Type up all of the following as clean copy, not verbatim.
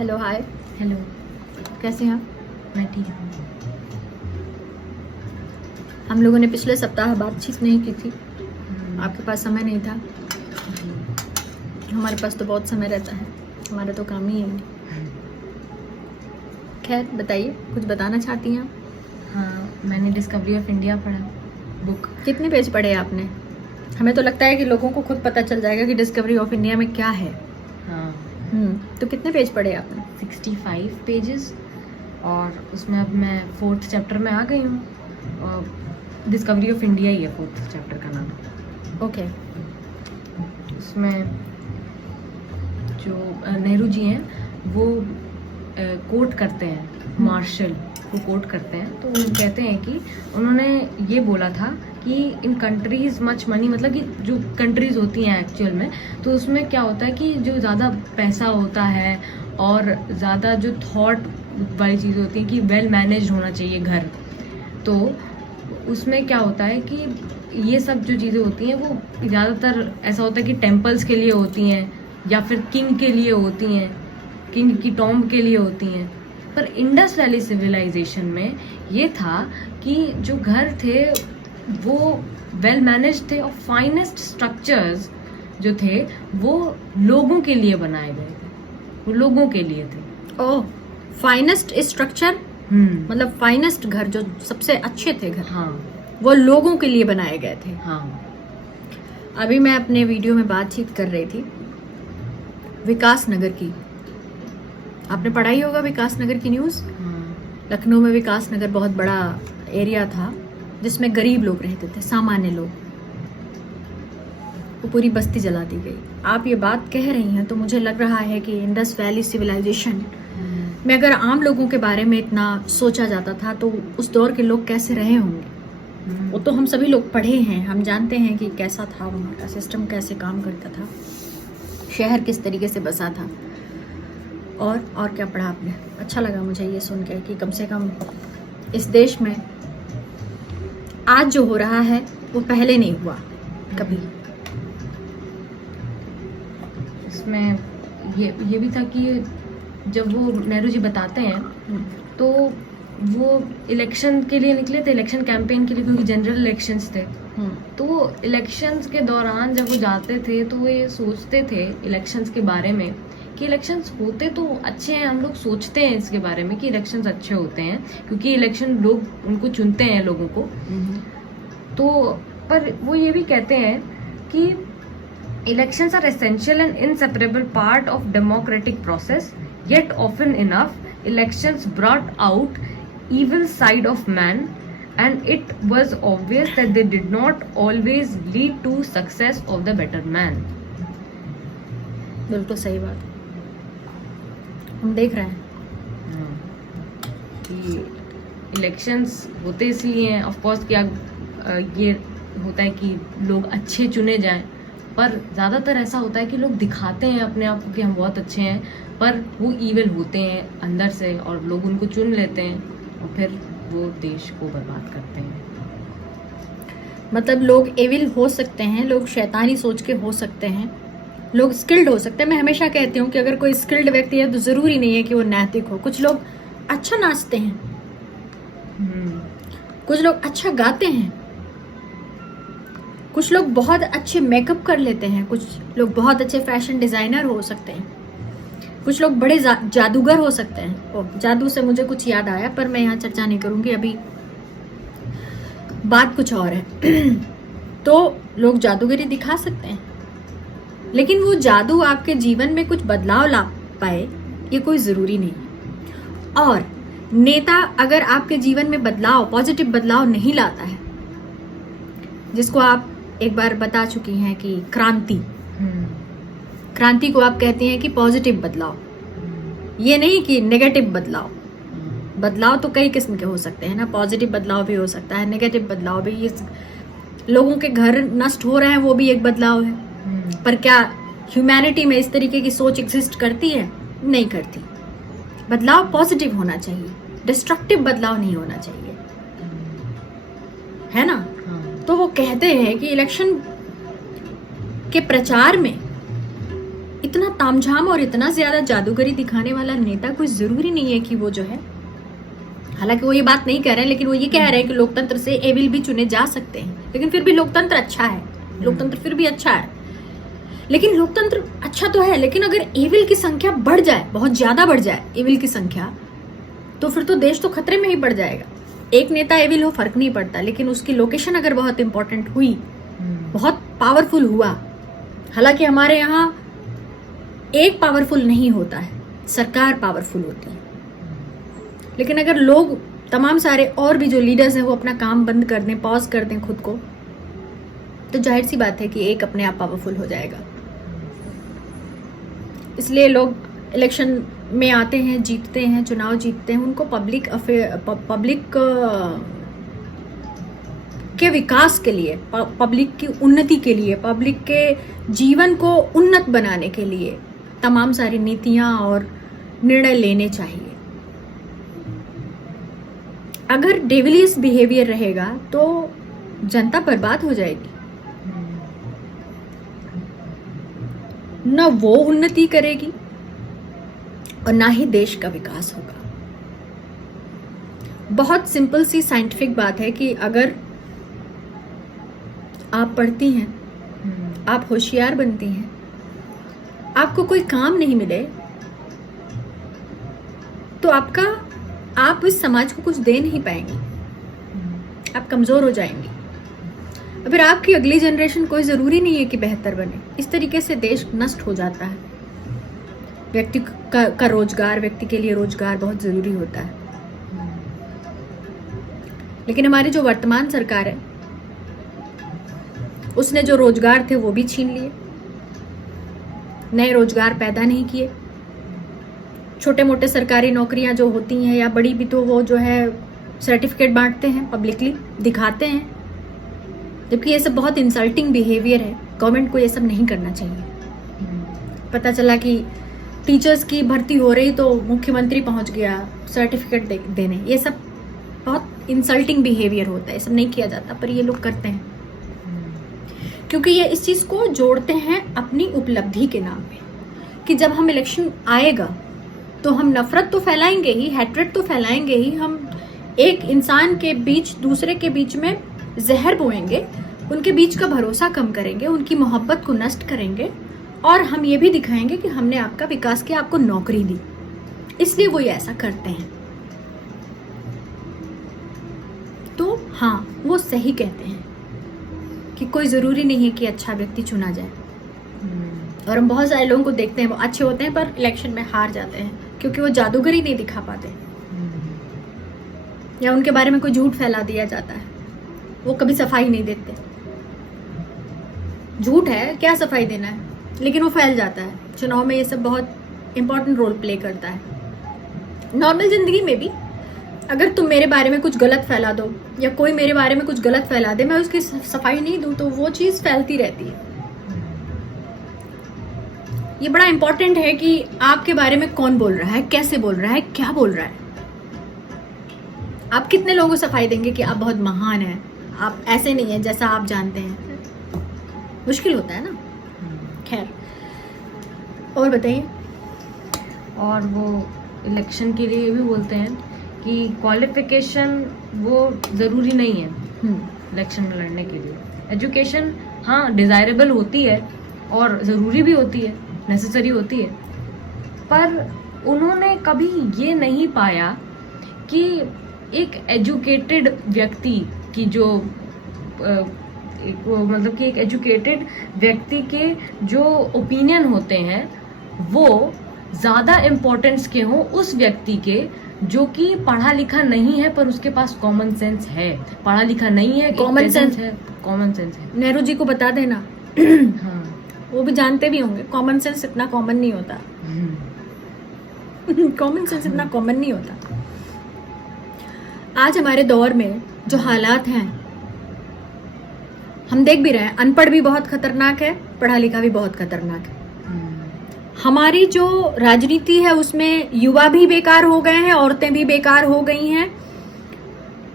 Hello hi, hello. कैसे हैं आप? मैं ठीक हूँ। हम लोगों ने पिछले सप्ताह बातचीत नहीं की थी, आपके पास समय नहीं था। हमारे पास तो बहुत समय रहता है, हमारा तो काम ही है। खैर बताइए, कुछ बताना चाहती हैं आप? हाँ, मैंने डिस्कवरी ऑफ इंडिया पढ़ा बुक। कितने पेज पढ़े आपने? हमें तो लगता है कि लोगों को खुद पता चल जाएगा कि डिस्कवरी ऑफ इंडिया में क्या है। हाँ, तो कितने पेज पढ़े आपने? 65 पेजेस, और उसमें अब मैं 4th चैप्टर में आ गई हूँ। डिस्कवरी ऑफ इंडिया ही है 4th चैप्टर का नाम। ओके। उसमें जो नेहरू जी हैं वो कोट करते हैं, मार्शल को कोट करते हैं। तो वो कहते हैं कि उन्होंने ये बोला था कि इन कंट्रीज मच मनी, मतलब कि जो कंट्रीज होती हैं एक्चुअल में, तो उसमें क्या होता है कि जो ज़्यादा पैसा होता है और ज़्यादा जो थॉट वाली चीज़ होती है कि वेल मैनेज होना चाहिए घर, तो उसमें क्या होता है कि ये सब जो चीज़ें होती हैं वो ज़्यादातर ऐसा होता है कि टेम्पल्स के लिए होती हैं या फिर किंग के लिए होती हैं, किंग की टॉम्ब के लिए होती हैं। पर इंडस वैली सिविलाइजेशन में ये था कि जो घर थे वो वेल मैनेज थे और फाइनेस्ट स्ट्रक्चर्स जो थे वो लोगों के लिए बनाए गए थे, वो लोगों के लिए थे। ओह, फाइनेस्ट स्ट्रक्चर, मतलब फाइनेस्ट घर, जो सबसे अच्छे थे घर, हाँ, वो लोगों के लिए बनाए गए थे। हाँ। अभी मैं अपने वीडियो में बातचीत कर रही थी विकास नगर की। आपने पढ़ा ही होगा विकास नगर की न्यूज़। लखनऊ में विकास नगर बहुत बड़ा एरिया था जिसमें गरीब लोग रहते थे, सामान्य लोग। वो पूरी बस्ती जला दी गई। आप ये बात कह रही हैं तो मुझे लग रहा है कि इंडस वैली सिविलाइजेशन में अगर आम लोगों के बारे में इतना सोचा जाता था तो उस दौर के लोग कैसे रहे होंगे। वो तो हम सभी लोग पढ़े हैं, हम जानते हैं कि कैसा था वहाँ का सिस्टम, कैसे काम करता था, शहर किस तरीके से बसा था। और क्या पढ़ा आपने? अच्छा लगा मुझे ये सुन के कि कम से कम इस देश में आज जो हो रहा है वो पहले नहीं हुआ कभी। इसमें ये भी था कि जब वो नेहरू जी बताते हैं तो वो इलेक्शन के लिए निकले थे, इलेक्शन कैंपेन के लिए, क्योंकि जनरल इलेक्शंस थे। तो इलेक्शंस के दौरान जब वो जाते थे तो वो ये सोचते थे इलेक्शंस के बारे में कि इलेक्शंस होते तो अच्छे हैं। हम लोग सोचते हैं इसके बारे में कि इलेक्शंस अच्छे होते हैं क्योंकि इलेक्शन लोग उनको चुनते हैं, लोगों को। तो पर वो ये भी कहते हैं कि elections are essential and inseparable part of democratic process, yet often enough elections brought out evil side of man, and it was obvious that they did not always lead to success of the better man. बिल्कुल सही बात, हम देख रहे हैं कि elections होते इसलिए हैं ऑफ कोर्स कि ये होता है कि लोग अच्छे चुने जाएं, पर ज़्यादातर ऐसा होता है कि लोग दिखाते हैं अपने आप को कि हम बहुत अच्छे हैं, पर वो ईविल होते हैं अंदर से और लोग उनको चुन लेते हैं और फिर वो देश को बर्बाद करते हैं। मतलब लोग एविल हो सकते हैं, लोग शैतानी सोच के हो सकते हैं, लोग स्किल्ड हो सकते हैं। मैं हमेशा कहती हूँ कि अगर कोई स्किल्ड व्यक्ति है तो ज़रूरी नहीं है कि वो नैतिक हो। कुछ लोग अच्छा नाचते हैं, कुछ लोग अच्छा गाते हैं, कुछ लोग बहुत अच्छे मेकअप कर लेते हैं, कुछ लोग बहुत अच्छे फैशन डिज़ाइनर हो सकते हैं, कुछ लोग बड़े जादूगर हो सकते हैं। जादू से मुझे कुछ याद आया, पर मैं यहाँ चर्चा नहीं करूँगी, अभी बात कुछ और है। तो लोग जादूगरी दिखा सकते हैं, लेकिन वो जादू आपके जीवन में कुछ बदलाव ला पाए ये कोई ज़रूरी नहीं है। और नेता अगर आपके जीवन में बदलाव, पॉजिटिव बदलाव नहीं लाता है, जिसको आप एक बार बता चुकी हैं कि क्रांति को आप कहती हैं कि पॉजिटिव बदलाव, ये नहीं कि नेगेटिव बदलाव। बदलाव तो कई किस्म के हो सकते हैं ना, पॉजिटिव बदलाव भी हो सकता है, नेगेटिव बदलाव भी। ये लोगों के घर नष्ट हो रहे हैं, वो भी एक बदलाव है। पर क्या ह्यूमैनिटी में इस तरीके की सोच एग्जिस्ट करती है? नहीं करती। बदलाव पॉजिटिव होना चाहिए, डिस्ट्रक्टिव बदलाव नहीं होना चाहिए, है ना। तो वो कहते हैं कि इलेक्शन के प्रचार में इतना तामझाम और इतना ज्यादा जादूगरी दिखाने वाला नेता कोई जरूरी नहीं है कि वो जो है, हालांकि वो ये बात नहीं कह रहे हैं, लेकिन वो ये कह रहे हैं कि लोकतंत्र से एविल भी चुने जा सकते हैं, लेकिन फिर भी लोकतंत्र अच्छा है, लोकतंत्र फिर भी अच्छा है। लेकिन लोकतंत्र अच्छा तो है, लेकिन अगर एविल की संख्या बढ़ जाए, बहुत ज्यादा बढ़ जाए एविल की संख्या, तो फिर तो देश तो खतरे में ही पड़ जाएगा। एक नेता एविल हो फर्क नहीं पड़ता, लेकिन उसकी लोकेशन अगर बहुत इंपॉर्टेंट हुई, बहुत पावरफुल हुआ, हालांकि हमारे यहाँ एक पावरफुल नहीं होता है, सरकार पावरफुल होती है, लेकिन अगर लोग तमाम सारे और भी जो लीडर्स हैं वो अपना काम बंद कर दें, पॉज कर दें खुद को, तो जाहिर सी बात है कि एक अपने आप पावरफुल हो जाएगा। इसलिए लोग इलेक्शन में आते हैं, जीतते हैं, चुनाव जीतते हैं, उनको पब्लिक के विकास के लिए, पब्लिक की उन्नति के लिए, पब्लिक के जीवन को उन्नत बनाने के लिए तमाम सारी नीतियां और निर्णय लेने चाहिए। अगर डेविलियस बिहेवियर रहेगा तो जनता बर्बाद हो जाएगी, ना वो उन्नति करेगी और ना ही देश का विकास होगा। बहुत सिंपल सी साइंटिफिक बात है कि अगर आप पढ़ती हैं, आप होशियार बनती हैं, आपको कोई काम नहीं मिले, तो आप इस समाज को कुछ दे नहीं पाएंगे, आप कमजोर हो जाएंगे। अगर आपकी अगली जनरेशन, कोई जरूरी नहीं है कि बेहतर बने, इस तरीके से देश नष्ट हो जाता है। व्यक्ति का रोजगार, व्यक्ति के लिए रोजगार बहुत जरूरी होता है, लेकिन हमारी जो वर्तमान सरकार है उसने जो रोजगार थे वो भी छीन लिए, नए रोजगार पैदा नहीं किए। छोटे मोटे सरकारी नौकरियां जो होती हैं या बड़ी भी, तो वो जो है सर्टिफिकेट बांटते हैं, पब्लिकली दिखाते हैं, जबकि ये सब बहुत इंसल्टिंग बिहेवियर है। गवर्नमेंट को ये सब नहीं करना चाहिए। पता चला कि टीचर्स की भर्ती हो रही तो मुख्यमंत्री पहुंच गया सर्टिफिकेट देने, ये सब बहुत इंसल्टिंग बिहेवियर होता है, ये सब नहीं किया जाता, पर ये लोग करते हैं क्योंकि ये इस चीज को जोड़ते हैं अपनी उपलब्धि के नाम पे, कि जब हम इलेक्शन आएगा तो हम नफरत तो फैलाएंगे ही, हैट्रेड तो फैलाएंगे ही, हम एक इंसान के बीच, दूसरे के बीच में जहर बोएंगे, उनके बीच का भरोसा कम करेंगे, उनकी मोहब्बत को नष्ट करेंगे, और हम ये भी दिखाएंगे कि हमने आपका विकास किया, आपको नौकरी दी। इसलिए वो ये ऐसा करते हैं। तो हाँ, वो सही कहते हैं कि कोई जरूरी नहीं है कि अच्छा व्यक्ति चुना जाए, और हम बहुत सारे लोगों को देखते हैं वो अच्छे होते हैं पर इलेक्शन में हार जाते हैं क्योंकि वो जादूगरी नहीं दिखा पाते, या उनके बारे में कोई झूठ फैला दिया जाता है, वो कभी सफाई नहीं देते। झूठ है, क्या सफाई देना है, लेकिन वो फैल जाता है। चुनाव में ये सब बहुत इंपॉर्टेंट रोल प्ले करता है। नॉर्मल जिंदगी में भी अगर तुम मेरे बारे में कुछ गलत फैला दो या कोई मेरे बारे में कुछ गलत फैला दे, मैं उसकी सफाई नहीं दूं तो वो चीज फैलती रहती है। ये बड़ा इंपॉर्टेंट है कि आपके बारे में कौन बोल रहा है, कैसे बोल रहा है, क्या बोल रहा है। आप कितने लोगों को सफाई देंगे कि आप बहुत महान हैं, आप ऐसे नहीं हैं जैसा आप जानते हैं। मुश्किल होता है ना। खैर, और बताइए। और वो इलेक्शन के लिए भी बोलते हैं कि क्वालिफिकेशन वो ज़रूरी नहीं है इलेक्शन में लड़ने के लिए। एजुकेशन हाँ डिज़ायरेबल होती है और ज़रूरी भी होती है, नेसेसरी होती है, पर उन्होंने कभी ये नहीं पाया कि एक एजुकेटेड व्यक्ति की जो मतलब कि एक एजुकेटेड व्यक्ति के जो ओपिनियन होते हैं वो ज़्यादा इम्पोर्टेंस के हों उस व्यक्ति के जो कि पढ़ा लिखा नहीं है पर उसके पास कॉमन सेंस है। पढ़ा लिखा नहीं है, कॉमन सेंस है, कॉमन सेंस है। नेहरू जी को बता देना। हाँ, वो भी जानते भी होंगे कॉमन सेंस इतना कॉमन नहीं होता। कॉमन सेंस इतना कॉमन नहीं होता। आज हमारे दौर में जो हालात हैं हम देख भी रहे हैं, अनपढ़ भी बहुत खतरनाक है, पढ़ा लिखा भी बहुत खतरनाक है। हमारी जो राजनीति है उसमें युवा भी बेकार हो गए हैं, औरतें भी बेकार हो गई हैं,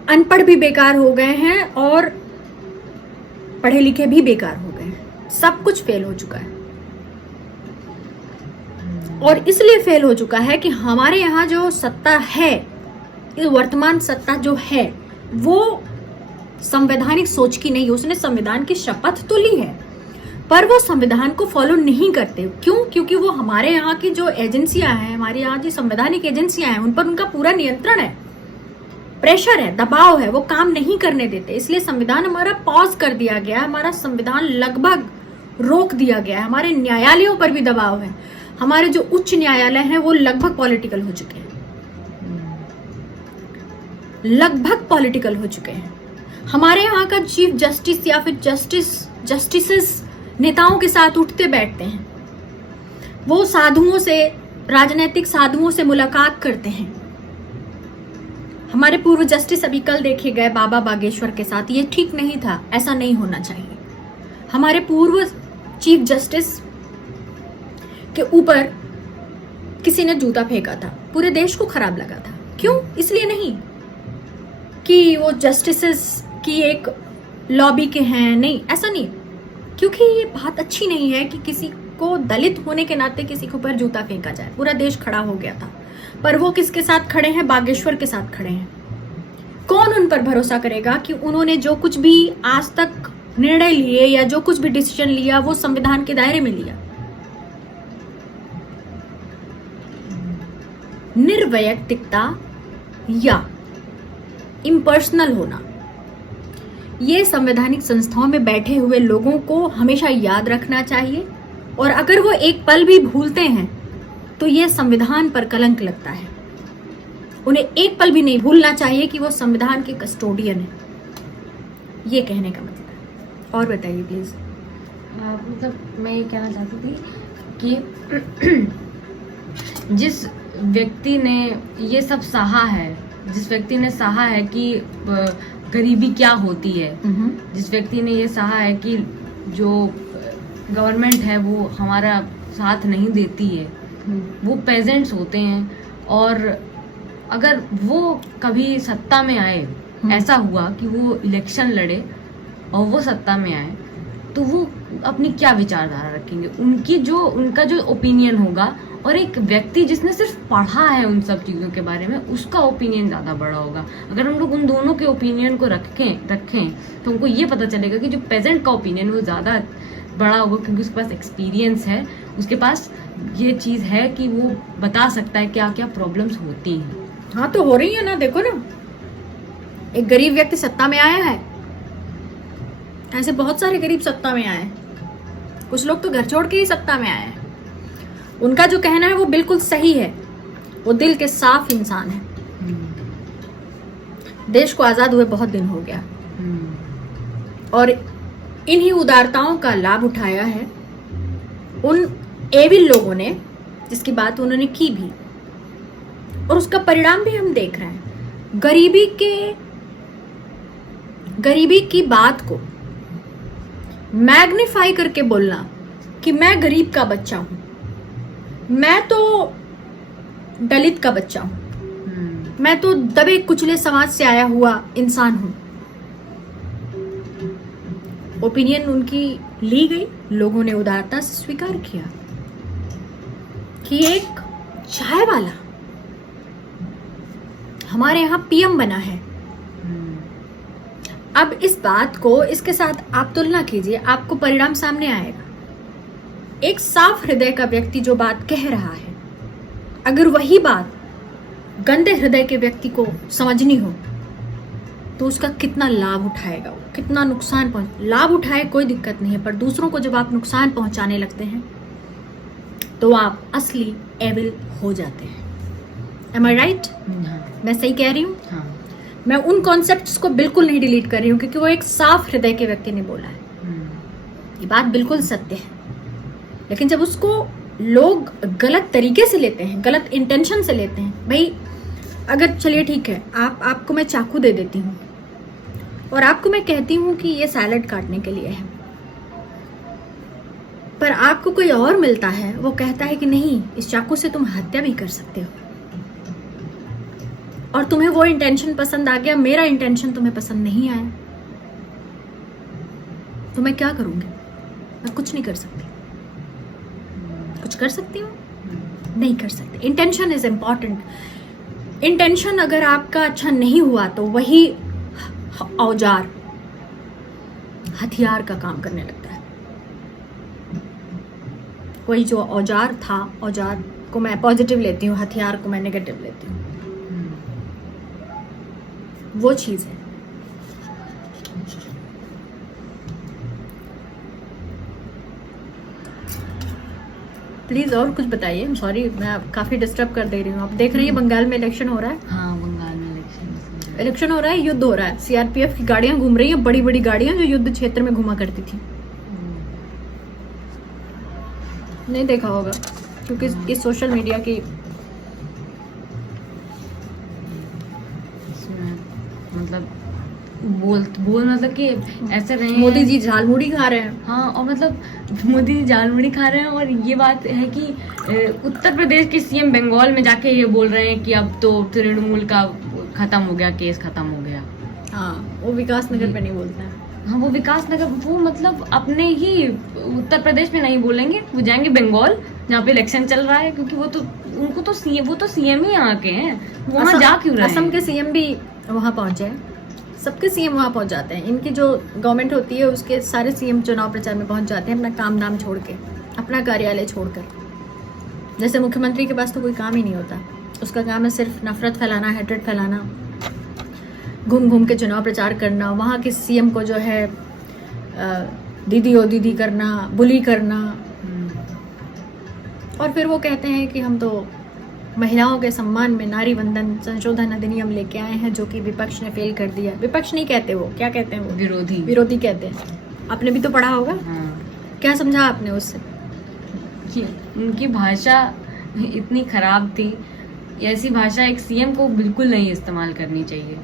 अनपढ़ भी बेकार हो गए हैं और पढ़े लिखे भी बेकार हो गए हैं। सब कुछ फेल हो चुका है। और इसलिए फेल हो चुका है कि हमारे यहाँ जो सत्ता है, वर्तमान सत्ता जो है, वो संवैधानिक सोच की नहीं। उसने संविधान की शपथ तो ली है, पर वो संविधान को फॉलो नहीं करते। क्यों? क्योंकि वो हमारे यहाँ की जो एजेंसियां हैं, हमारे यहाँ की संवैधानिक एजेंसियां हैं, उन पर उनका पूरा नियंत्रण है, प्रेशर है, दबाव है, वो काम नहीं करने देते। इसलिए संविधान हमारा पॉज कर दिया गया है, हमारा संविधान लगभग रोक दिया गया है। हमारे न्यायालयों पर भी दबाव है। हमारे जो उच्च न्यायालय हैं वो लगभग पॉलिटिकल हो चुके हैं, लगभग पॉलिटिकल हो चुके हैं। हमारे यहाँ का चीफ जस्टिस या फिर जस्टिसेस नेताओं के साथ उठते बैठते हैं, वो साधुओं से, राजनीतिक साधुओं से मुलाकात करते हैं। हमारे पूर्व जस्टिस अभी कल देखे गए बाबा बागेश्वर के साथ, ये ठीक नहीं था, ऐसा नहीं होना चाहिए। हमारे पूर्व चीफ जस्टिस के ऊपर किसी ने जूता फेंका था, पूरे देश को खराब लगा था। क्यों? इसलिए नहीं कि वो जस्टिसेस की एक लॉबी के हैं, नहीं, ऐसा नहीं, क्योंकि ये बात अच्छी नहीं है कि किसी को दलित होने के नाते किसी के ऊपर जूता फेंका जाए। पूरा देश खड़ा हो गया था, पर वो किसके साथ खड़े हैं? बागेश्वर के साथ खड़े हैं। कौन उन पर भरोसा करेगा कि उन्होंने जो कुछ भी आज तक निर्णय लिए या जो कुछ भी डिसीजन लिया वो संविधान के दायरे में लिया? निर्वैयक्तिकता या इम्पर्सनल होना, ये संवैधानिक संस्थाओं में बैठे हुए लोगों को हमेशा याद रखना चाहिए। और अगर वो एक पल भी भूलते हैं तो ये संविधान पर कलंक लगता है। उन्हें एक पल भी नहीं भूलना चाहिए कि वो संविधान के कस्टोडियन है। ये कहने का मतलब है। और बताइए प्लीज। मतलब मैं ये कहना चाहती थी कि जिस व्यक्ति ने ये सब सहा है, जिस व्यक्ति ने सहा है कि गरीबी क्या होती है, जिस व्यक्ति ने ये सहा है कि जो गवर्नमेंट है वो हमारा साथ नहीं देती है, वो पेजेंट्स होते हैं। और अगर वो कभी सत्ता में आए, ऐसा हुआ कि वो इलेक्शन लड़े और वो सत्ता में आए, तो वो अपनी क्या विचारधारा रखेंगे? उनका जो ओपिनियन होगा, और एक व्यक्ति जिसने सिर्फ पढ़ा है उन सब चीज़ों के बारे में, उसका ओपिनियन ज़्यादा बड़ा होगा। अगर हम लोग उन दोनों के ओपिनियन को रखें तो हमको ये पता चलेगा कि जो पेजेंट का ओपिनियन वो ज़्यादा बड़ा होगा, क्योंकि उसके पास एक्सपीरियंस है, उसके पास ये चीज़ है कि वो बता सकता है क्या क्या प्रॉब्लम्स होती हैं। हाँ, तो हो रही है ना, देखो ना, एक गरीब व्यक्ति सत्ता में आया है, ऐसे बहुत सारे गरीब सत्ता में आए हैं। कुछ लोग तो घर छोड़ के ही सत्ता में आए हैं। उनका जो कहना है वो बिल्कुल सही है, वो दिल के साफ इंसान है। देश को आजाद हुए बहुत दिन हो गया और इन्हीं उदारताओं का लाभ उठाया है उन एविल लोगों ने, जिसकी बात उन्होंने की भी, और उसका परिणाम भी हम देख रहे हैं। गरीबी की बात को मैग्नीफाई करके बोलना कि मैं गरीब का बच्चा हूं, मैं तो दलित का बच्चा हूं, मैं तो दबे कुचले समाज से आया हुआ इंसान हूं। ओपिनियन उनकी ली गई, लोगों ने उदारता से स्वीकार किया कि एक चाय वाला हमारे यहां पीएम बना है। अब इस बात को इसके साथ आप तुलना कीजिए, आपको परिणाम सामने आएगा। एक साफ हृदय का व्यक्ति जो बात कह रहा है, अगर वही बात गंदे हृदय के व्यक्ति को समझनी हो तो उसका कितना लाभ उठाएगा, वो कितना नुकसान लाभ उठाए कोई दिक्कत नहीं है, पर दूसरों को जब आप नुकसान पहुंचाने लगते हैं तो आप असली एविल हो जाते हैं। Am I right? मैं सही कह रही हूँ? हाँ। मैं उन कॉन्सेप्ट्स को बिल्कुल नहीं डिलीट कर रही हूँ, क्योंकि वो एक साफ हृदय के व्यक्ति ने बोला है। ये बात बिल्कुल सत्य है। लेकिन जब उसको लोग गलत तरीके से लेते हैं, गलत इंटेंशन से लेते हैं, भाई अगर चलिए ठीक है, आपको मैं चाकू दे देती हूँ और आपको मैं कहती हूँ कि ये सैलड काटने के लिए है, पर आपको कोई और मिलता है, वो कहता है कि नहीं, इस चाकू से तुम हत्या भी कर सकते हो, और तुम्हें वो इंटेंशन पसंद आ गया, मेरा इंटेंशन तुम्हें पसंद नहीं आया, तो मैं क्या करूंगी? मैं कुछ नहीं कर सकती। कुछ कर सकती हूँ? नहीं कर सकते। Intention is important. इंटेंशन अगर आपका अच्छा नहीं हुआ तो वही औजार हथियार का काम करने लगता है। वही जो औजार था, औजार को मैं पॉजिटिव लेती हूँ, हथियार को मैं नेगेटिव लेती हूँ, वो चीज है। प्लीज और कुछ बताइए। सॉरी, मैं काफी डिस्टर्ब कर दे रही हूँ। आप देख रही हैं बंगाल में इलेक्शन हो रहा है। हाँ, बंगाल में इलेक्शन हो रहा है, युद्ध हो रहा है। सीआरपीएफ की गाड़ियां घूम रही हैं, बड़ी बड़ी गाड़ियां जो युद्ध क्षेत्र में घुमा करती थी। नहीं देखा होगा क्योंकि इस सोशल मीडिया की मतलब बोल मतलब कि ऐसे रहे हैं। मोदी जी झालमुड़ी खा रहे हैं। हाँ, और मतलब मोदी जी झालमुड़ी खा रहे हैं। और ये बात है कि उत्तर प्रदेश के सीएम बंगाल में जाके ये बोल रहे हैं कि अब तो तृणमूल का खत्म हो गया, केस खत्म हो गया। हाँ, वो विकास नगर पे नहीं बोलते हैं। हाँ, वो विकास नगर, वो मतलब अपने ही उत्तर प्रदेश में नहीं बोलेंगे, वो जाएंगे बंगाल जहाँ पे इलेक्शन चल रहा है, क्योंकि वो तो सीएम ही यहाँ के हैं, वहाँ जा क्यों रहे हैं? असम के सीएम भी वहाँ पहुंचे, सबके सीएम वहाँ पहुंच जाते हैं। इनकी जो गवर्नमेंट होती है उसके सारे सीएम चुनाव प्रचार में पहुंच जाते हैं, अपना काम धाम छोड़ के, अपना कार्यालय छोड़कर। जैसे मुख्यमंत्री के पास तो कोई काम ही नहीं होता, उसका काम है सिर्फ नफरत फैलाना, हेट्रेड फैलाना, घूम घूम के चुनाव प्रचार करना, वहाँ के सीएम को जो है दीदी ओ दीदी करना, बुली करना। और फिर वो कहते हैं कि हम तो महिलाओं के सम्मान में नारी वंदन संशोधन अधिनियम लेके आए हैं, जो कि विपक्ष ने फेल कर दिया। विपक्ष नहीं कहते, वो क्या कहते हैं, वो विरोधी कहते हैं। आपने भी तो पढ़ा होगा। हाँ। क्या समझा आपने उससे? उनकी भाषा इतनी खराब थी। ऐसी भाषा एक सीएम को बिल्कुल नहीं इस्तेमाल करनी चाहिए।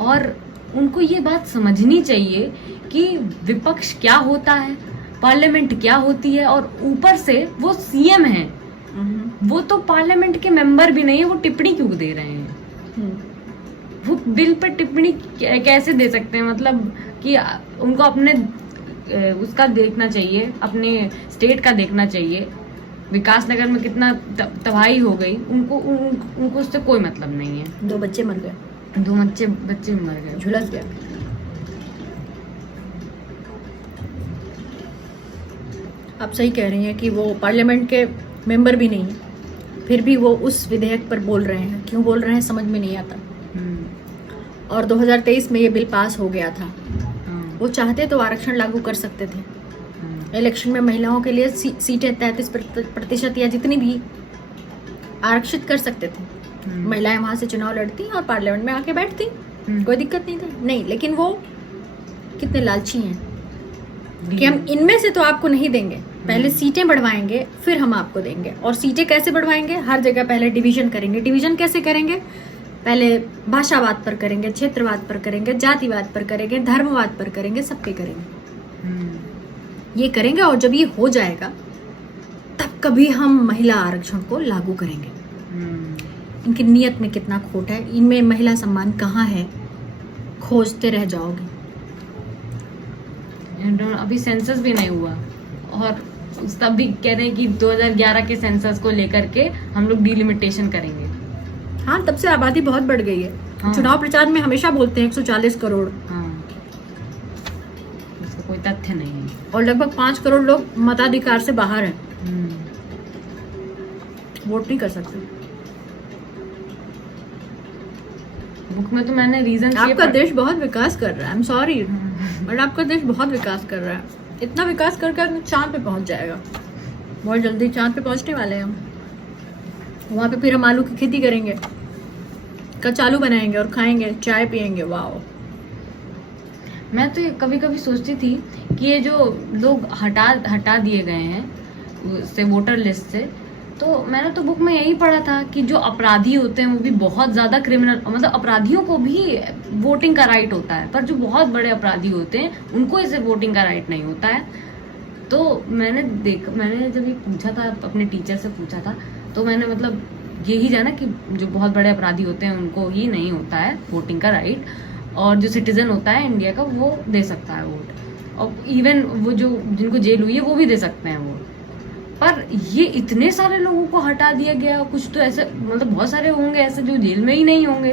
और उनको ये बात समझनी चाहिए कि विपक्ष क्या होता है, पार्लियामेंट क्या होती है, और ऊपर से वो सीएम है। वो तो पार्लियामेंट के मेंबर भी नहीं है, वो टिप्पणी क्यों दे रहे हैं? वो बिल पर टिप्पणी कैसे दे सकते हैं? मतलब कि उनको अपने उसका देखना चाहिए, अपने स्टेट का देखना चाहिए। विकास नगर में कितना तबाही हो गई, उनको उससे कोई मतलब नहीं है। 2 बच्चे मर गए, 2 बच्चे भी मर गए, झुलस गया। आप सही कह रही हैं कि वो पार्लियामेंट के मेंबर भी नहीं है, फिर भी वो उस विधेयक पर बोल रहे हैं। क्यों बोल रहे हैं समझ में नहीं आता। और 2023 में ये बिल पास हो गया था। वो चाहते तो आरक्षण लागू कर सकते थे। इलेक्शन में महिलाओं के लिए सीटें 33% या जितनी भी आरक्षित कर सकते थे। महिलाएं वहां से चुनाव लड़ती और पार्लियामेंट में आके बैठती, कोई दिक्कत नहीं थी। नहीं, लेकिन वो कितने लालची हैं कि हम इनमें से तो आपको नहीं देंगे, पहले सीटें बढ़वाएंगे फिर हम आपको देंगे। और सीटें कैसे बढ़वाएंगे? हर जगह पहले डिवीजन करेंगे। डिवीजन कैसे करेंगे? पहले भाषावाद पर करेंगे, क्षेत्रवाद पर करेंगे, जातिवाद पर करेंगे, धर्मवाद पर करेंगे, सबके करेंगे। ये करेंगे और जब ये हो जाएगा तब कभी हम महिला आरक्षण को लागू करेंगे। इनकी नीयत में कितना खोट है, इनमें महिला सम्मान कहाँ है, खोजते रह जाओगे। अभी सेंसस भी नहीं हुआ और तब भी कह रहे हैं कि 2011 के सेंसस को लेकर के हम लोग डिलिमिटेशन करेंगे। हाँ, तब से आबादी बहुत बढ़ गई है। हाँ। चुनाव प्रचार में हमेशा बोलते हैं 140 करोड़। हाँ, इसका कोई तथ्य नहीं है। और लगभग 5 करोड़ लोग मताधिकार से बाहर हैं, वोट नहीं कर सकते। बुक में तो मैंने रीजन आपका देश बहुत विकास कर रहा है, आई एम सॉरी, बट आपका देश बहुत विकास कर रहा है। इतना विकास करके चांद पे पहुंच जाएगा, बहुत जल्दी चांद पे पहुंचने वाले हैं हम। वहां पे फिर हम आलू की खेती करेंगे, कचालू बनाएंगे और खाएंगे, चाय पियेंगे। वाओ। मैं तो कभी कभी सोचती थी कि ये जो लोग हटा दिए गए हैं उससे, वोटर लिस्ट से, तो मैंने तो बुक में यही पढ़ा था कि जो अपराधी होते हैं वो भी बहुत ज़्यादा क्रिमिनल, मतलब अपराधियों को भी वोटिंग का राइट होता है, पर जो बहुत बड़े अपराधी होते हैं उनको इसे वोटिंग का राइट नहीं होता है। तो मैंने जब ये पूछा था, अपने टीचर से पूछा था, तो मैंने मतलब यही जाना कि जो बहुत बड़े अपराधी होते हैं उनको ही नहीं होता है वोटिंग का राइट, और जो सिटीजन होता है इंडिया का वो दे सकता है वोट, और इवन वो जो जिनको जेल हुई है वो भी दे सकते हैं वोट। पर ये इतने सारे लोगों को हटा दिया गया, कुछ तो ऐसे मतलब बहुत सारे होंगे ऐसे जो जेल में ही नहीं होंगे,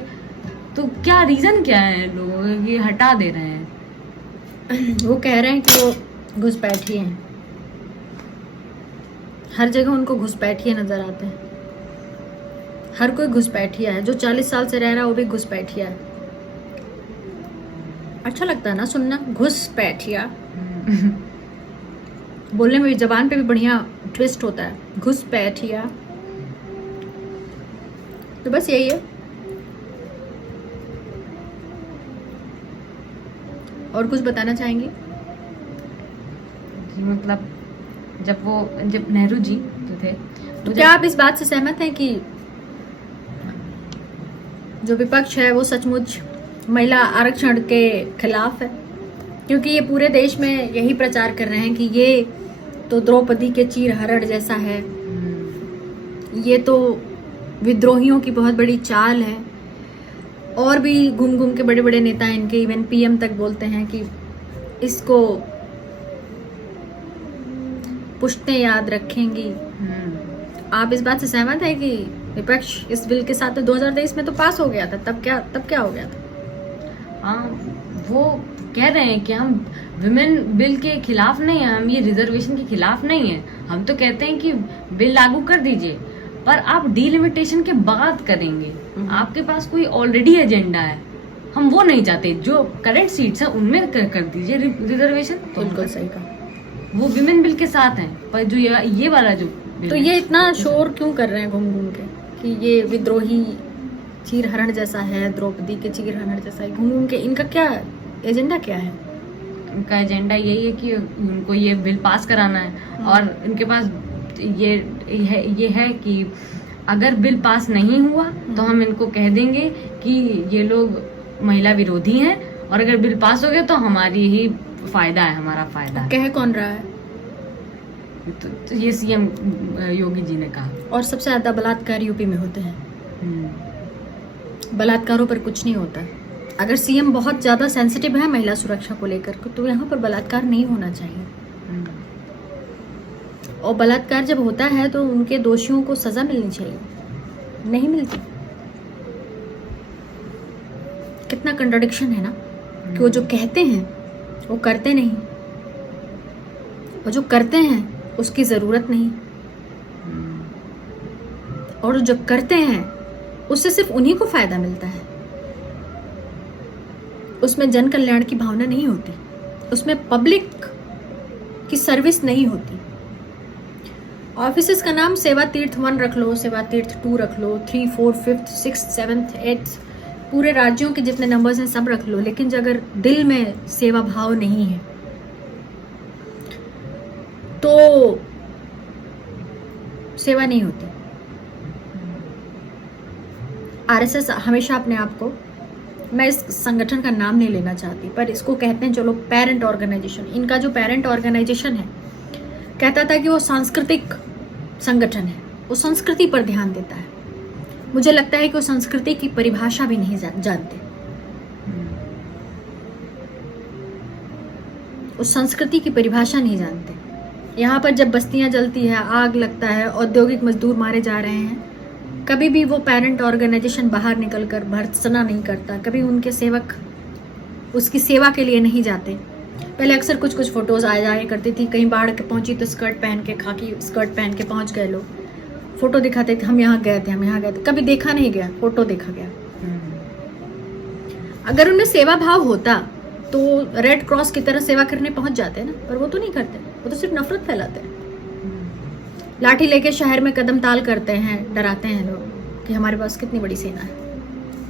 तो क्या रीजन क्या है लोगों के कि हटा दे रहे हैं? वो कह रहे हैं कि वो घुसपैठिए हैं, हर जगह उनको घुसपैठिए नजर आते हैं। हर कोई घुसपैठिया है, जो 40 साल से रह रहा है वो भी घुसपैठिया है। अच्छा लगता है ना सुनना, घुसपैठिया। बोलने में भी, जबान पे भी बढ़िया ट्विस्ट होता है, घुसपैठिया। तो बस यही है। और कुछ बताना चाहेंगे? जी मतलब जब नेहरू जी जो थे, तो क्या आप इस बात से सहमत हैं कि जो विपक्ष है वो सचमुच महिला आरक्षण के खिलाफ है? क्योंकि ये पूरे देश में यही प्रचार कर रहे हैं कि ये तो द्रौपदी के चीरहरण जैसा है, ये तो विद्रोहियों की बहुत बड़ी चाल है। और भी घूम घूम के बड़े बड़े नेता इनके, इवन पीएम तक बोलते हैं कि इसको पुश्तें याद रखेंगी। आप इस बात से सहमत है कि विपक्ष इस बिल के साथ 2023 में तो पास हो गया था, तब क्या हो गया था? हाँ, वो कह रहे हैं कि हम विमेन बिल के खिलाफ नहीं है, हम ये रिजर्वेशन के खिलाफ नहीं है, हम तो कहते हैं कि बिल लागू कर दीजिए, पर आप डिलिमिटेशन के बाद करेंगे। आपके पास कोई ऑलरेडी एजेंडा है, हम वो नहीं चाहते। जो करंट सीट्स हैं उनमें कर दीजिए रिजर्वेशन। बिल्कुल सही कहा। वो विमेन बिल के साथ हैं, पर जो ये वाला जो तो ये इतना शोर क्यों कर रहे हैं घूम घूम के कि ये विद्रोही चीरहरण जैसा है, द्रौपदी के चीरहरण जैसा है? घूम घूम के इनका क्या एजेंडा क्या है? इनका एजेंडा यही है कि उनको ये बिल पास कराना है, और इनके पास ये है कि अगर बिल पास नहीं हुआ तो हम इनको कह देंगे कि ये लोग महिला विरोधी हैं, और अगर बिल पास हो गया तो हमारी ही फायदा है, हमारा फायदा है। कह कौन रहा है? तो ये सीएम योगी जी ने कहा। और सबसे ज्यादा बलात्कार यूपी में होते हैं। बलात्कारों पर कुछ नहीं होता। अगर सीएम बहुत ज्यादा सेंसिटिव है महिला सुरक्षा को लेकर तो यहाँ पर बलात्कार नहीं होना चाहिए। और बलात्कार जब होता है तो उनके दोषियों को सजा मिलनी चाहिए, नहीं मिलती। कितना कंट्राडिक्शन है ना, कि वो जो कहते हैं वो करते नहीं, और जो करते हैं उसकी जरूरत नहीं, और जब करते हैं उससे सिर्फ उन्हीं को फायदा मिलता है। उसमें जन कल्याण की भावना नहीं होती, उसमें पब्लिक की सर्विस नहीं होती। ऑफिसेस का नाम सेवा तीर्थ 1 रख लो, सेवा तीर्थ 2 रख लो, 3, 4, 5, 6, 7, 8, पूरे राज्यों के जितने नंबर्स हैं सब रख लो, लेकिन अगर दिल में सेवा भाव नहीं है तो सेवा नहीं होती। आरएसएस हमेशा अपने आप को, मैं इस संगठन का नाम नहीं लेना चाहती, पर इसको कहते हैं चलो पेरेंट ऑर्गेनाइजेशन। इनका जो पेरेंट ऑर्गेनाइजेशन है कहता था कि वो सांस्कृतिक संगठन है, वो संस्कृति पर ध्यान देता है। मुझे लगता है कि वो संस्कृति की परिभाषा भी नहीं जानते। उस संस्कृति की परिभाषा नहीं जानते। यहाँ पर जब बस्तियां जलती है, आग लगता है, औद्योगिक मजदूर मारे जा रहे हैं, कभी भी वो पेरेंट ऑर्गेनाइजेशन बाहर निकलकर भर्त्सना नहीं करता। कभी उनके सेवक उसकी सेवा के लिए नहीं जाते। पहले अक्सर कुछ फोटोज आ जाया करती थी, कहीं बाढ़ के पहुंची तो स्कर्ट पहन के, खाकी स्कर्ट पहन के पहुंच गए लोग, फोटो दिखाते थे, हम यहाँ गए थे, हम यहाँ गए थे। कभी देखा नहीं गया, फोटो देखा गया। अगर उनमें सेवा भाव होता तो रेड क्रॉस की तरह सेवा करने पहुंच जाते ना, पर वो तो नहीं करते, वो तो सिर्फ नफरत फैलाते हैं। लाठी लेके शहर में कदम ताल करते हैं, डराते हैं लोग कि हमारे पास कितनी बड़ी सेना है।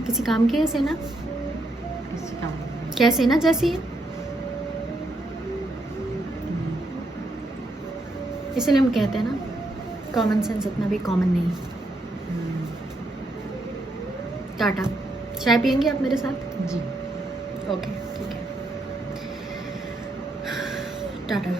किसी काम की है सेना? किसी काम क्या सेना जैसी है? इसलिए हम कहते हैं ना, कॉमन सेंस इतना भी कॉमन नहीं। टाटा। चाय पियेंगे आप मेरे साथ? जी। ओके, ठीक है, टाटा।